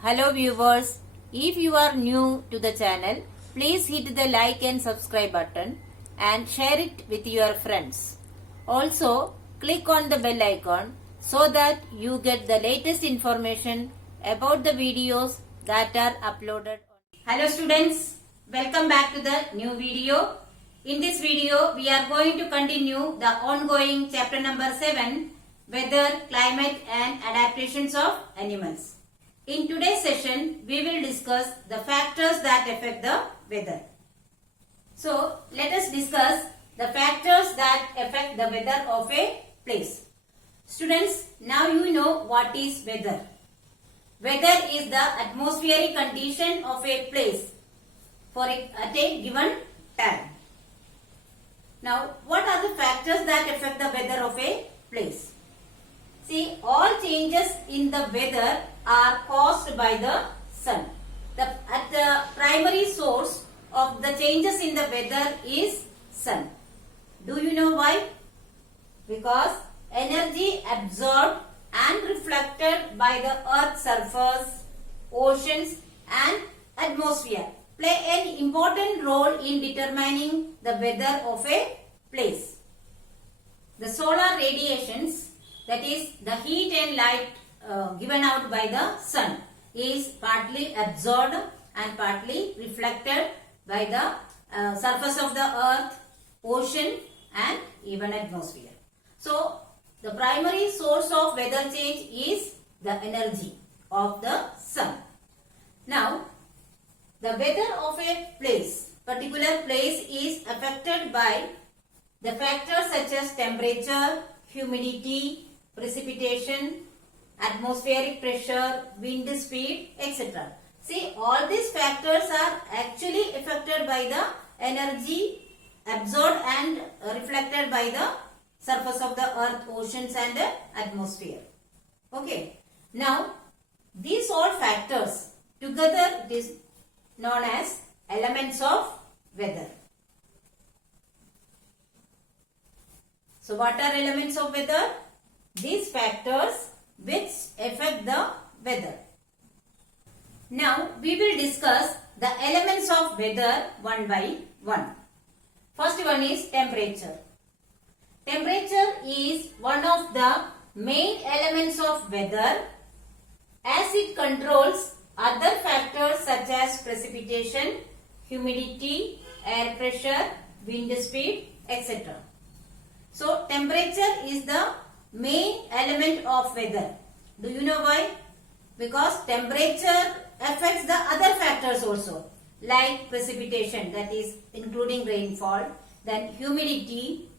Hello viewers, if you are new to the channel, please hit the like and subscribe button and share it with your friends. Also, click on the bell icon so that you get the latest information about the videos that are uploaded. Hello students, welcome back to the new video. In this video, we are going to continue the ongoing chapter number 7, Weather, Climate and Adaptations of Animals. In today's session, we will discuss the factors that affect the weather. So, let us discuss the factors that affect the weather of a place. Students, now you know what is weather. Weather is the atmospheric condition of a place at a given time. Now, what are the factors that affect the weather of a place? See, all changes in the weather are caused by the sun. The primary source of the changes in the weather is sun. Do you know why? Because energy absorbed and reflected by the earth's surface, oceans and atmosphere play an important role in determining the weather of a place. The solar radiations, that is the heat and light given out by the sun, is partly absorbed and partly reflected by the surface of the earth, ocean and even atmosphere. So, the primary source of weather change is the energy of the sun. Now, the weather of a particular place is affected by the factors such as temperature, humidity, precipitation, atmospheric pressure, wind speed, etc. See, all these factors are actually affected by the energy absorbed and reflected by the surface of the earth, oceans and the atmosphere. Okay. Now, these all factors together it is known as elements of weather. So, what are elements of weather? These factors which affect the weather. Now, we will discuss the elements of weather one by one. First one is temperature. Temperature is one of the main elements of weather as it controls other factors such as precipitation, humidity, air pressure, wind speed, etc. So, temperature is the main element of weather. Do you know why? Because temperature affects the other factors also, like precipitation, that is including rainfall, then humidity,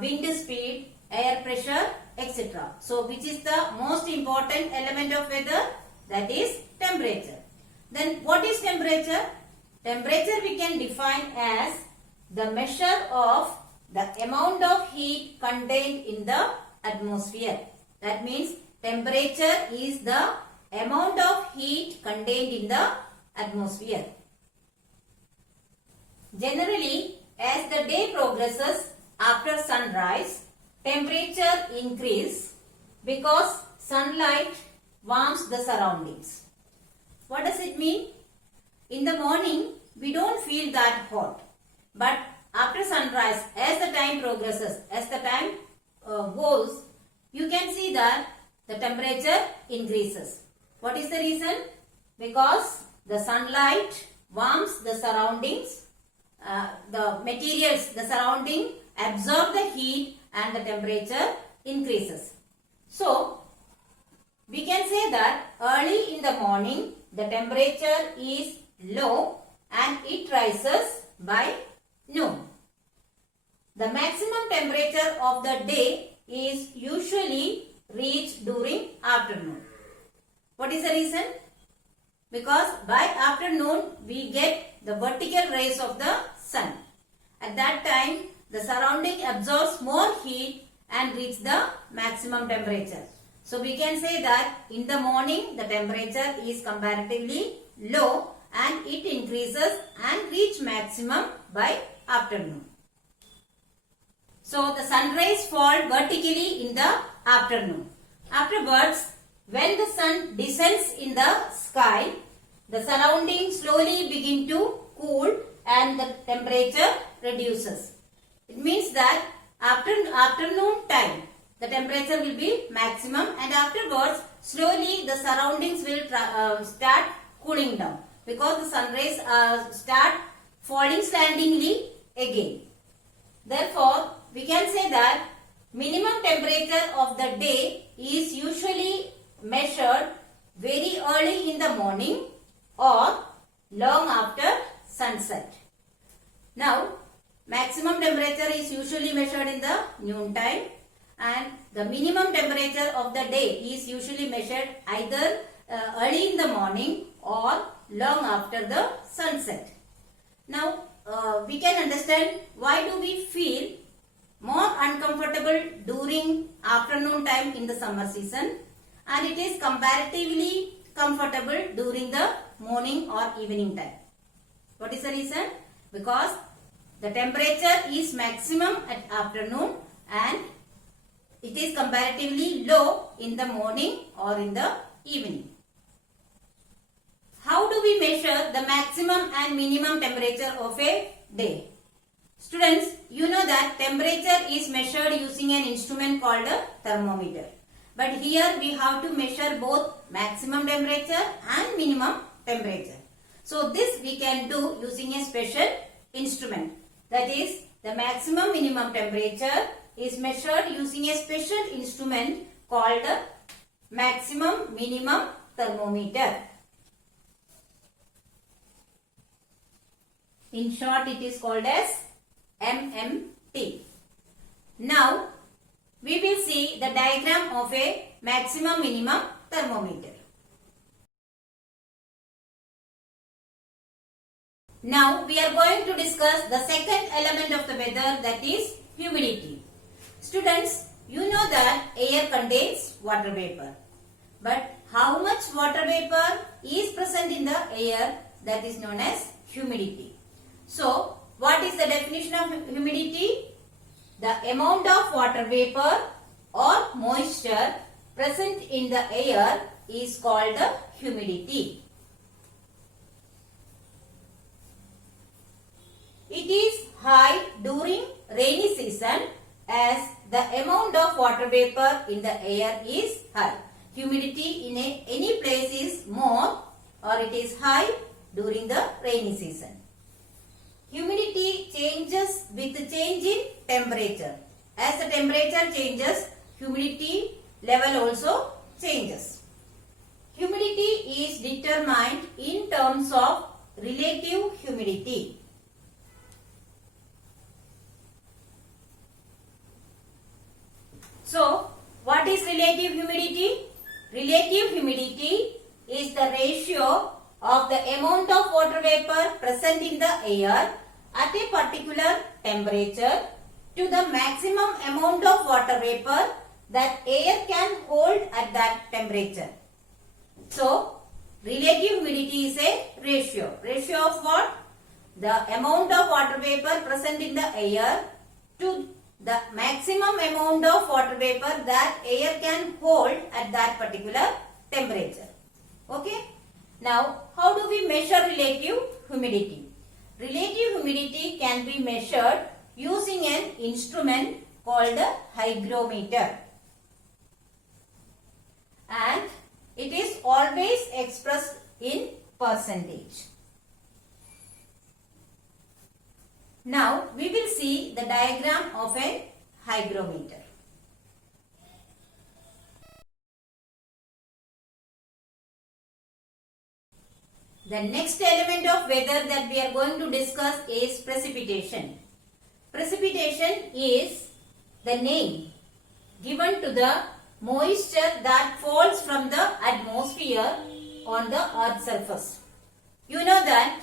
wind speed, air pressure, etc. So, which is the most important element of weather? That is temperature. Then what is temperature? Temperature we can define as the measure of the amount of heat contained in the atmosphere. That means temperature is the amount of heat contained in the atmosphere. Generally, as the day progresses after sunrise, temperature increases because sunlight warms the surroundings. What does it mean? In the morning, we don't feel that hot. But after sunrise, as the time progresses, as the time goes, you can see that the temperature increases. What is the reason? Because the sunlight warms the surroundings, the materials, the surrounding absorb the heat and the temperature increases. So, we can say that early in the morning the temperature is low and it rises by noon. The maximum temperature of the day is usually reached during afternoon. What is the reason? Because by afternoon we get the vertical rays of the sun. At that time the surrounding absorbs more heat and reach the maximum temperature. So, we can say that in the morning the temperature is comparatively low and it increases and reach maximum by afternoon. So, the sun rays fall vertically in the afternoon. Afterwards, when the sun descends in the sky, the surroundings slowly begin to cool and the temperature reduces. It means that after afternoon time, the temperature will be maximum, and afterwards slowly the surroundings will start cooling down because the sun rays start falling slantingly again. Therefore, we can say that minimum temperature of the day is usually measured very early in the morning or long after sunset. Now, maximum temperature is usually measured in the noon time, and the minimum temperature of the day is usually measured either early in the morning or long after the sunset. Now, we can understand why do we feel more uncomfortable during afternoon time in the summer season, and it is comparatively comfortable during the morning or evening time. What is the reason? Because the temperature is maximum at afternoon and it is comparatively low in the morning or in the evening. How do we measure the maximum and minimum temperature of a day? Students, you know that temperature is measured using an instrument called a thermometer. But here we have to measure both maximum temperature and minimum temperature. So this we can do using a special instrument. That is, the maximum minimum temperature is measured using a special instrument called a maximum minimum thermometer. In short, it is called as MMT. Now, we will see the diagram of a maximum minimum thermometer. Now, we are going to discuss the second element of the weather, that is humidity. Students, you know that air contains water vapor. But how much water vapor is present in the air, that is known as humidity. So, what is the definition of humidity? The amount of water vapor or moisture present in the air is called the humidity. It is high during rainy season as the amount of water vapor in the air is high. Humidity in any place is more or it is high during the rainy season. Humidity changes with the change in temperature. As the temperature changes, humidity level also changes. Humidity is determined in terms of relative humidity. So, what is relative humidity? Relative humidity is the ratio of the amount of water vapor present in the air at a particular temperature to the maximum amount of water vapor that air can hold at that temperature. So, relative humidity is a ratio. Ratio of what? The amount of water vapor present in the air to the maximum amount of water vapor that air can hold at that particular temperature. Okay? Now, how do we measure relative humidity? Relative humidity can be measured using an instrument called a hygrometer. And it is always expressed in percentage. Now, we will see the diagram of a hygrometer. The next element of weather that we are going to discuss is precipitation. Precipitation is the name given to the moisture that falls from the atmosphere on the earth's surface. You know that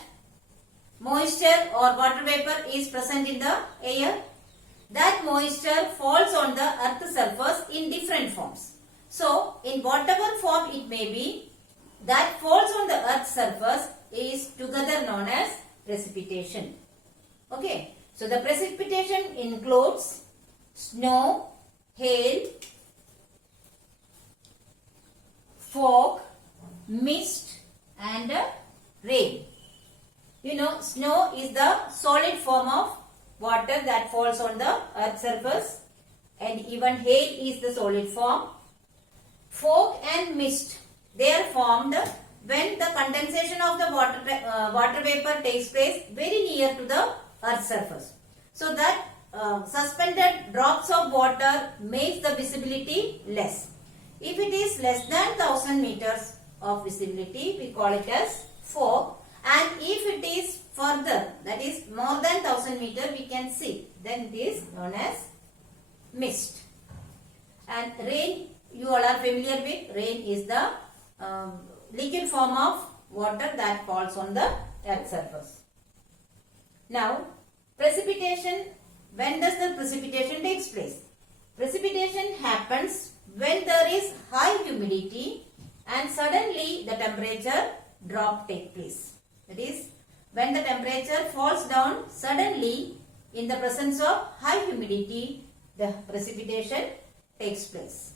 moisture or water vapor is present in the air. That moisture falls on the earth's surface in different forms. So, in whatever form it may be, that falls on the earth's surface is together known as precipitation. Okay. So, the precipitation includes snow, hail, fog, mist and rain. You know, snow is the solid form of water that falls on the earth's surface, and even hail is the solid form. Fog and mist, they are formed when the condensation of the water vapor takes place very near to the earth's surface. So that suspended drops of water makes the visibility less. If it is less than 1000 meters of visibility, we call it as fog, and if it is further, that is more than 1000 meters, we can see, then it is known as mist. And rain, you all are familiar with. Rain is the liquid form of water that falls on the earth's surface. Now, precipitation. When does the precipitation takes place? Precipitation happens when there is high humidity and suddenly the temperature drop take place. That is, when the temperature falls down suddenly in the presence of high humidity, the precipitation takes place.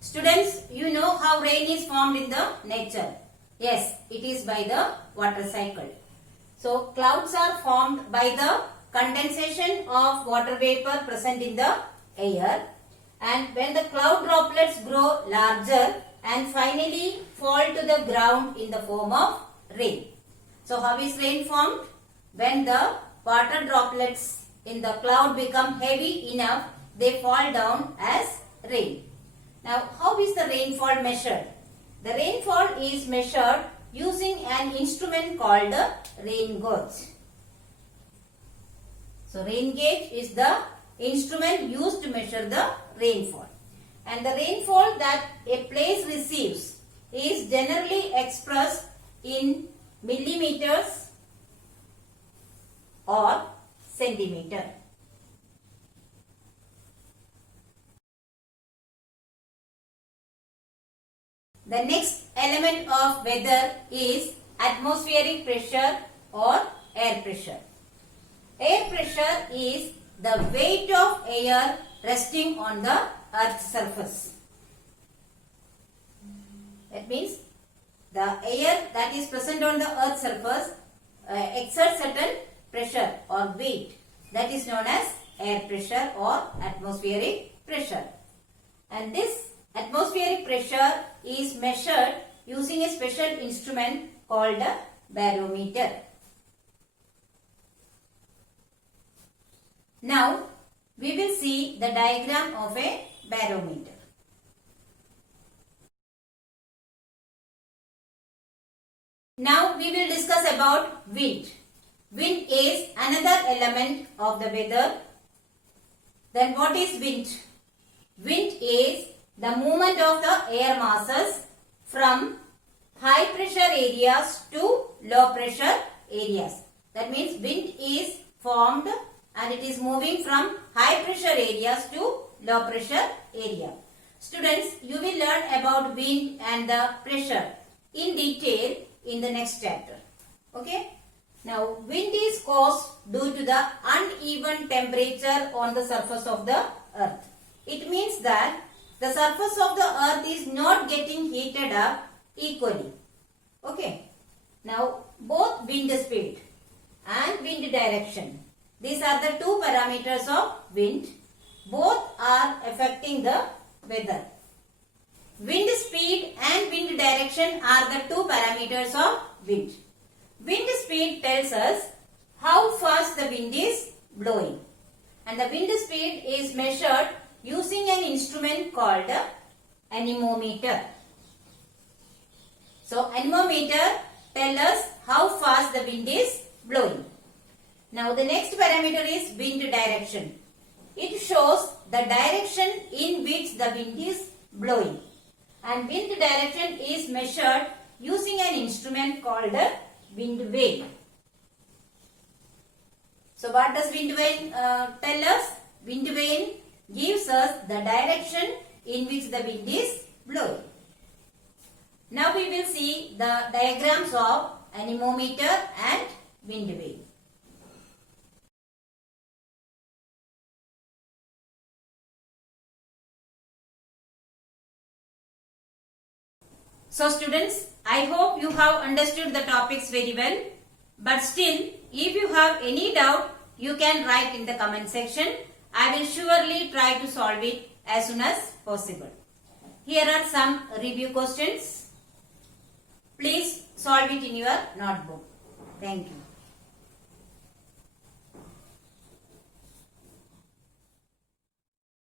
Students, you know how rain is formed in the nature. Yes, it is by the water cycle. So, clouds are formed by the condensation of water vapor present in the air, and when the cloud droplets grow larger and finally fall to the ground in the form of rain. So, how is rain formed? When the water droplets in the cloud become heavy enough, they fall down as rain. Now, how is the rainfall measured? The rainfall is measured using an instrument called the rain gauge. So, rain gauge is the instrument used to measure the rainfall. And the rainfall that a place receives is generally expressed in millimeters or centimeter. The next element of weather is atmospheric pressure or air pressure. Air pressure is the weight of air resting on the earth's surface. That means the air that is present on the earth's surface exerts certain pressure or weight, that is known as air pressure or atmospheric pressure. And this atmospheric pressure is measured using a special instrument called a barometer. Now, we will see the diagram of a barometer. Now, we will discuss about wind. Wind is another element of the weather. Then what is wind? Wind is the movement of the air masses from high pressure areas to low pressure areas. That means wind is formed and it is moving from high pressure areas to low pressure area. Students, you will learn about wind and the pressure in detail in the next chapter. Okay? Now, wind is caused due to the uneven temperature on the surface of the earth. It means that the surface of the earth is not getting heated up equally. Okay? Now, both wind speed and wind direction, these are the two parameters of wind. Both are affecting the weather. Wind speed and wind direction are the two parameters of wind. Wind speed tells us how fast the wind is blowing. And the wind speed is measured using an instrument called anemometer. So, anemometer tells us how fast the wind is blowing. Now, the next parameter is wind direction. It shows the direction in which the wind is blowing. And wind direction is measured using an instrument called wind vane. So, what does wind vane tell us? Wind vane gives us the direction in which the wind is blowing. Now, we will see the diagrams of anemometer and wind vane. So students, I hope you have understood the topics very well. But still, if you have any doubt, you can write in the comment section. I will surely try to solve it as soon as possible. Here are some review questions. Please solve it in your notebook. Thank you.